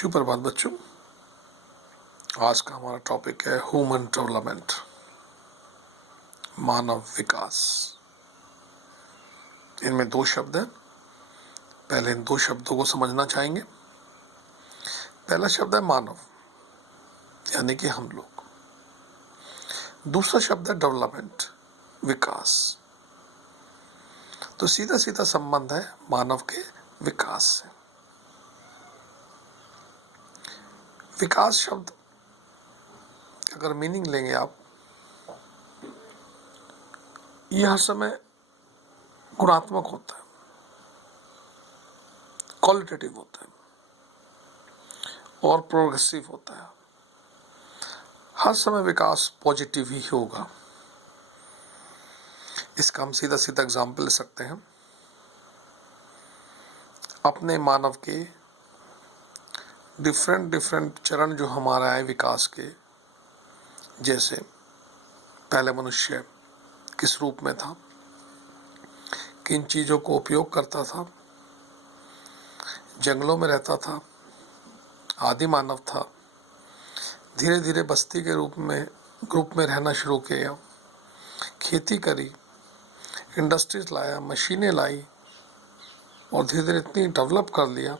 सुप्रभात बच्चों। आज का हमारा टॉपिक है ह्यूमन डेवलपमेंट, मानव विकास। इनमें दो शब्द हैं। पहले इन दो शब्दों को समझना चाहेंगे। पहला शब्द है मानव, यानी कि हम लोग। दूसरा शब्द है डेवलपमेंट, विकास। तो सीधा सीधा संबंध है मानव के विकास से। विकास शब्द अगर मीनिंग लेंगे आप, यह हर समय गुणात्मक होता है, क्वालिटेटिव होता है और प्रोग्रेसिव होता है। हर समय विकास पॉजिटिव ही होगा। इसका हम सीधा सीधा एग्जाम्पल ले सकते हैं अपने मानव के डिफरेंट चरण जो हमारा है विकास के। जैसे पहले मनुष्य किस रूप में था, किन चीज़ों को उपयोग करता था, जंगलों में रहता था, आदि मानव था। धीरे धीरे बस्ती के ग्रुप में रहना शुरू किया, खेती करी, इंडस्ट्रीज लाया, मशीनें लाई और धीरे धीरे इतनी डेवलप कर लिया,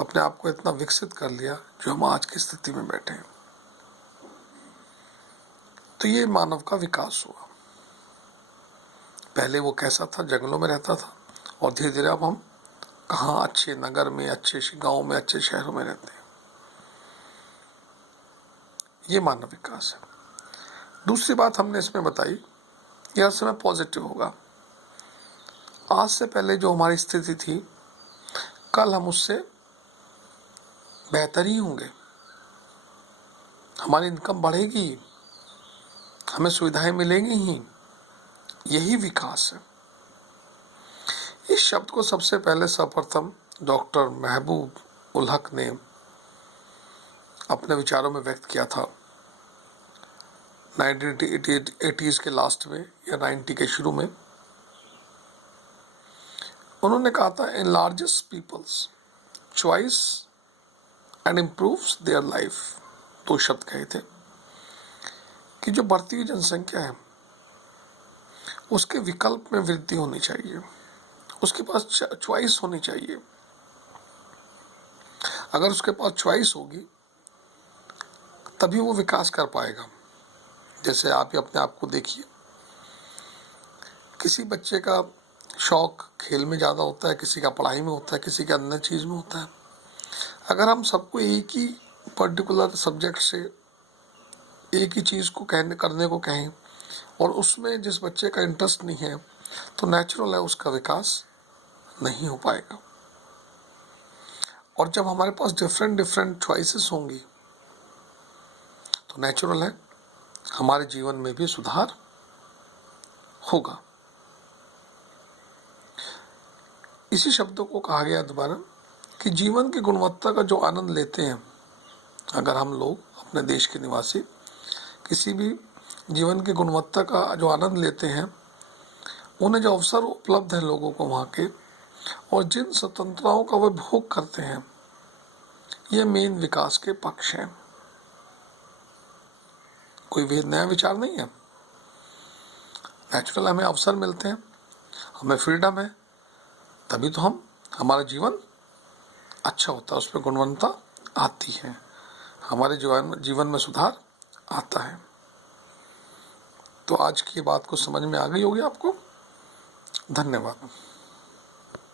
अपने आप को इतना विकसित कर लिया जो हम आज की स्थिति में बैठे हैं। तो ये मानव का विकास हुआ। पहले वो कैसा था, जंगलों में रहता था, और धीरे धीरे अब हम कहाँ अच्छे नगर में, अच्छे गांव में, अच्छे शहरों में रहते हैं। ये मानव विकास है। दूसरी बात हमने इसमें बताई, यह समय पॉजिटिव होगा। आज से पहले जो हमारी स्थिति थी, कल हम उससे बेहतर ही होंगे। हमारी इनकम बढ़ेगी, हमें सुविधाएं मिलेंगी ही। यही विकास है। इस शब्द को सबसे पहले सर्वप्रथम डॉक्टर महबूब उल हक ने अपने विचारों में व्यक्त किया था 1980s के लास्ट में या 90 के शुरू में। उन्होंने कहा था, enlarges people's choice and improves their life. दो शब्द कहे थे कि जो बढ़ती हुई जनसंख्या है उसके विकल्प में वृद्धि होनी चाहिए, उसके पास चॉइस होनी चाहिए। अगर उसके पास चॉइस होगी तभी वो विकास कर पाएगा। जैसे आप ही अपने आप को देखिए, किसी बच्चे का शौक खेल में ज़्यादा होता है, किसी का पढ़ाई में होता है, किसी के अन्य चीज़ में होता है। अगर हम सबको एक ही पर्टिकुलर सब्जेक्ट से एक ही चीज़ को करने को कहें और उसमें जिस बच्चे का इंटरेस्ट नहीं है, तो नेचुरल है उसका विकास नहीं हो पाएगा। और जब हमारे पास डिफरेंट चॉइसेस होंगी तो नेचुरल है हमारे जीवन में भी सुधार होगा। इसी शब्दों को कहा गया दोबारा कि जीवन की गुणवत्ता का जो आनंद लेते हैं, अगर हम लोग अपने देश के निवासी किसी भी जीवन की गुणवत्ता का जो आनंद लेते हैं, उन्हें जो अवसर उपलब्ध है लोगों को वहाँ के, और जिन स्वतंत्रताओं का वे भोग करते हैं, ये मेन विकास के पक्ष हैं। कोई नया विचार नहीं है। नेचुरल हमें अवसर मिलते हैं, हमें फ्रीडम है, तभी तो हमारा जीवन अच्छा होता है, उसमें गुणवत्ता आती है, हमारे जीवन में सुधार आता है। तो आज की बात को समझ में आ गई होगी आपको। धन्यवाद।